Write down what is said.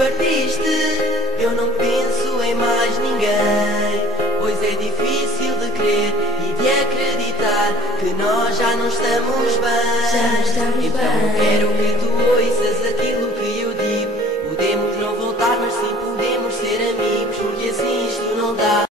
partiste, eu não penso em mais ninguém. Pois é difícil de crer e de acreditar que nós já não estamos bem. Então eu quero que tu ouças aquilo que eu digo. Podemos não voltar, mas sim podemos ser amigos, porque assim isto não dá.